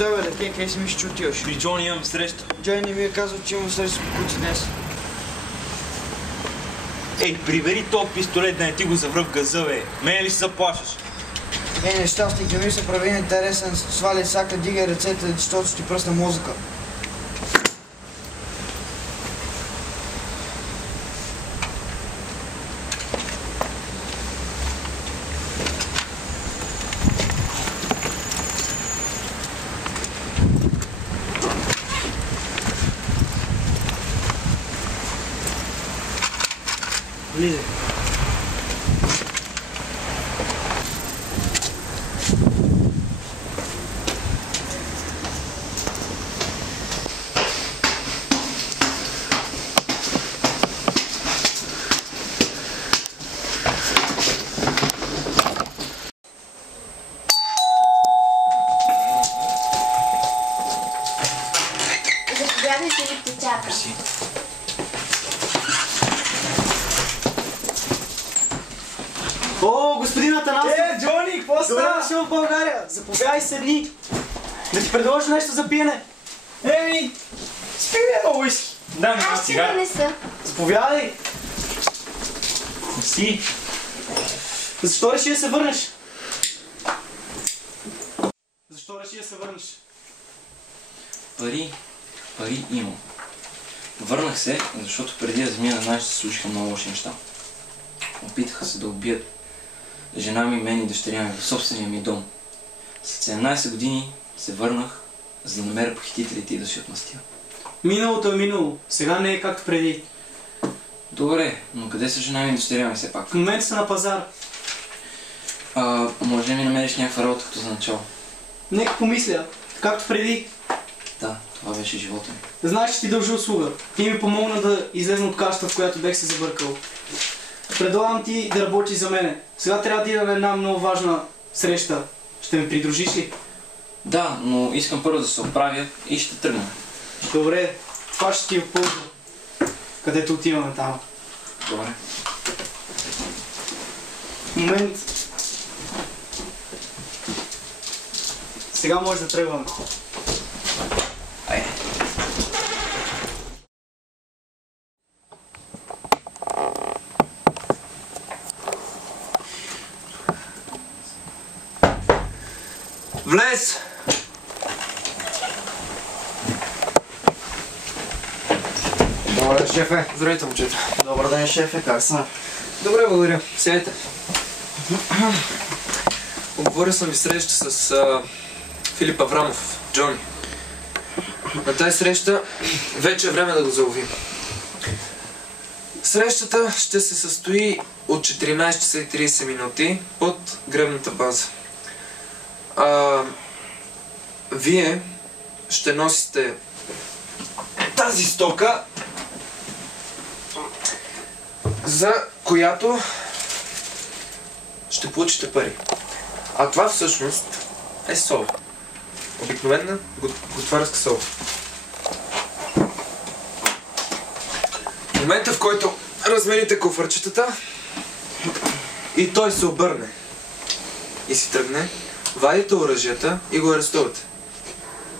Защо бе, Леке, къде си мислиш, че отиваш? При Джони имам среща. Джони не ми е казал, че имам среща с Кукуци днес. Ей, прибери този пистолет да не ти го завръв в газа, бе. Мене ли се заплашаш? Нещастник, не ми се прави интересен, свали сака, дигай ръцете, защото ще ти пръсна мозъка. Влизай. Заповядай, Филип те чака. Мерси. О, господин Атанасов! Джони, какво Добре дошъл в България! Заповядай, седни! Да ти предложа нещо за пиене! Еми, спи едно уиски. Дай ми една Аз ще цигара. донеса. Заповядай! Мерси. Защо реши да се върнеш? Защо реши да се върнеш? Пари имам. Върнах се, защото преди да замина знаеш, се случиха много лоши неща. Опитаха се да убият жена ми, мен и дъщеря ми в собствения ми дом. След 17 години се върнах, за да намеря похитителите и да си отмъстя. Миналото е минало. Сега не е както преди. Добре, но къде са жена ми и дъщеря ми все пак? В момента са на пазар. Може да ми намериш някаква работа като за начало? Нека помисля. Както преди. Да, това беше живота ми. Знаеш, че ти дължи услуга. Ти ми помогна да излезна от кашата, в която бех се забъркал. Предлагам ти да работиш за мене. Сега трябва да ида на една много важна среща. Ще ме придружиш ли? Да, но искам първо да се оправя и ще тръгна. Добре, това ще ти е в полза. Където отиваме там. Добре. Момент. Сега може да тръгваме. Айде. Влез! Добър ден, шефе. Здравейте, момчета. Добър ден, шефе, как са? Добре, благодаря. Седете. Оговорил съм ви среща с Филип Аврамов, Джони. На тази среща вече е време да го заловим. Срещата ще се състои от 14 часа и 30 минути под гребната база. Вие ще носите тази стока, за която ще получите пари. А това всъщност е сол. Обикновена готварска сол. В момента, в който размените куфърчетата и той се обърне и си тръгне, вадите оръжията и го арестувате.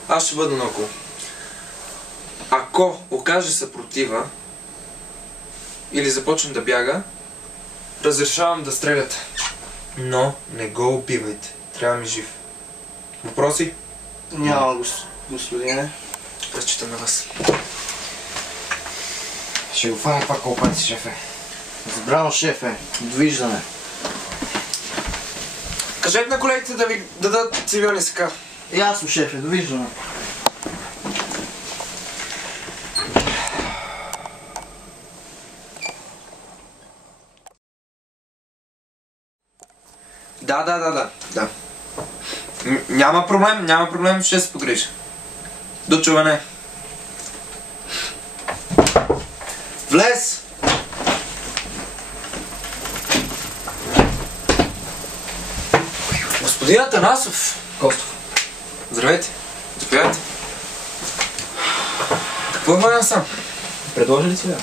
Аз ще бъда наоколо. Ако окаже съпротива или започне да бяга, разрешавам да стреляте. Но не го убивайте. Трябва ми жив. Въпроси? Няма, господине. Разчитам на вас. Ще го фана това колпаци, шефе. Забрано, шефе. Довиждане. Кажете на колегите да ви дадат цивилни СК. Ясно, шефе, довиждане. Да. Няма проблем, ще се погрижа. До чуване. Влез! Господин Атанасов! Костов. Здравейте. Заповядайте. Какво е моя сам? Предложи ли си да?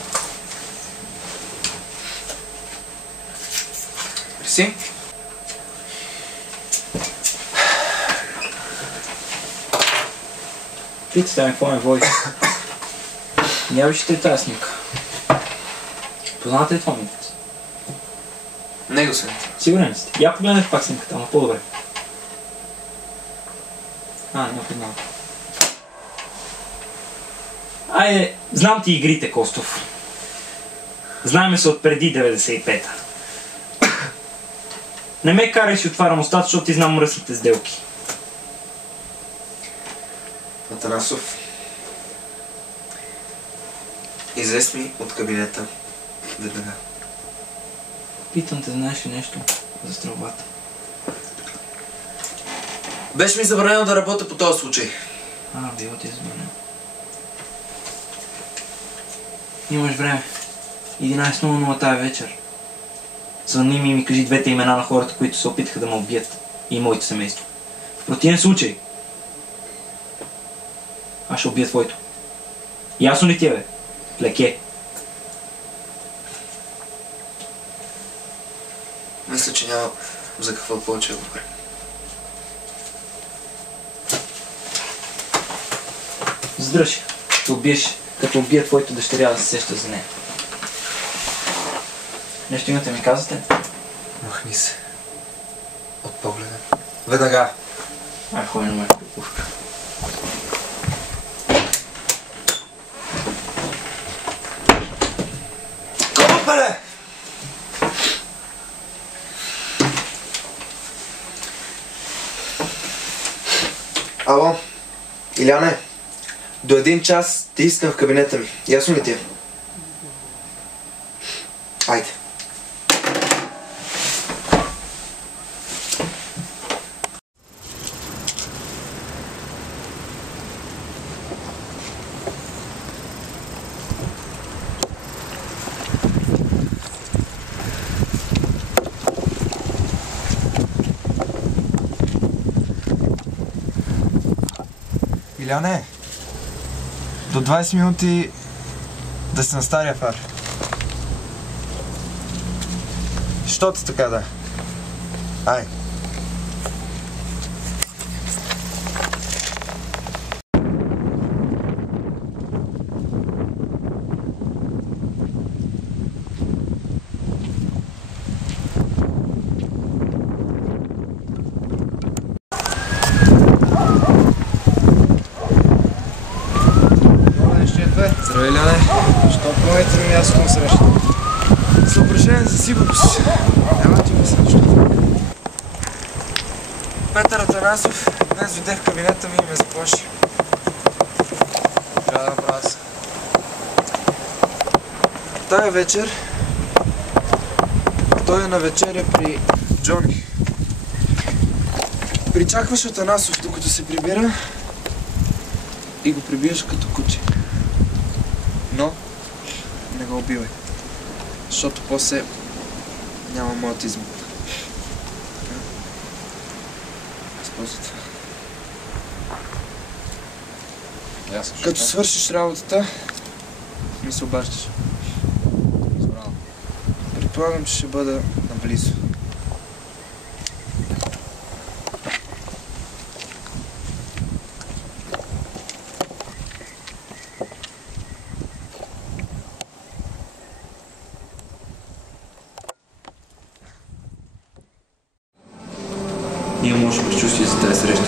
Мерси. Питате ме какво ме води. Я вижте тази снимка. Познавате ли това момиче? Него съм. Сигурен ли сте? Я погледнете пак снимката, ама по-добре. Не познавам. Айде, знам ти игрите, Костов. Знаеме се от преди 95-та. Не ме карай си отварям устата, защото ти знам мръсните сделки. Атанасов, излез ми от кабинета веднага. Питам те, знаеш ли нещо за стрелбата? Беше ми забранено да работя по този случай. Било ти е забранено. Имаш време. 11:00 тая вечер. Звънни ми и ми кажи двете имена на хората, които се опитаха да ме убият. И моето семейство. В противен случай, аз ще убия твоето. Ясно ли ти е, бе? Леке. Мисля, че няма за какво повече да говорим. Задръж. Като убия твоето дъщеря да се сеща за нея. Нещо имате ми казате? Махни се. От погледа. Веднага. Ходи на моята кукушка. Копеле! Ало, Иляне, до 1 час ти искам в кабинета ми. Ясно ли ти е? Айде. Иляне, до 20 минути да си на стария фар. Що ти така да? Ай. Здравей, Ляне. Що помните ми мястото на среща? Съображение за сигурност. Няма ти мисля, що. Петър Атанасов днес дойде в кабинета ми и ме заплаши. Трябва да направя се. Тая вечер той е на вечеря при Джони. Причакваш Атанасов докато се прибира и го прибиваш като куче. Но не го убивай, защото после няма моят измък. Използвате. Като свършиш работата, ми се обаждаш. Предполагам, че ще бъда наблизо. Имам лошо предчувствие за тази среща.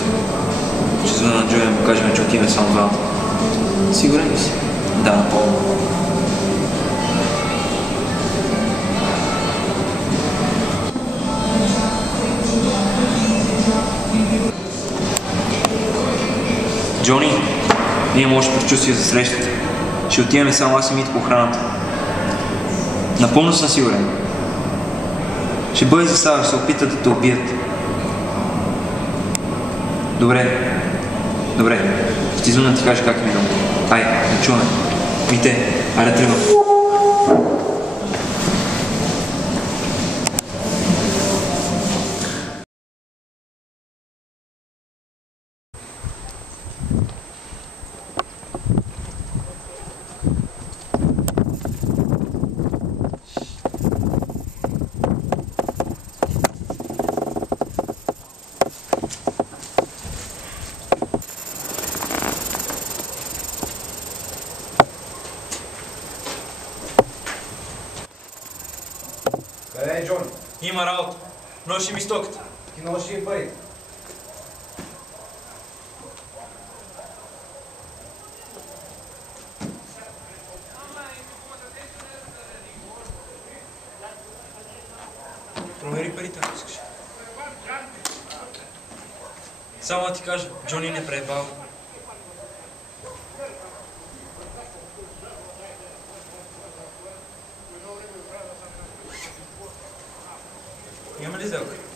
Ще звъна на Джой да му кажем, че отиваме само двамата. Сигурен ли си? Да, напълно. Джони, имам лошо предчувствие за срещата. Ще отиваме само аз и Мит по охраната. Напълно съм сигурен. Ще бъде засада, ще се опитат да те убият. Добре. Ще извън да ти кажа как е минало. Ай, да чуваме. Мите, айде тръгвам. Има работа. Носи ми стоката. Ти носи и пари. Провери парите, ако искаш. Само да ти кажа, Джони не преебава. Имаме ли сделка?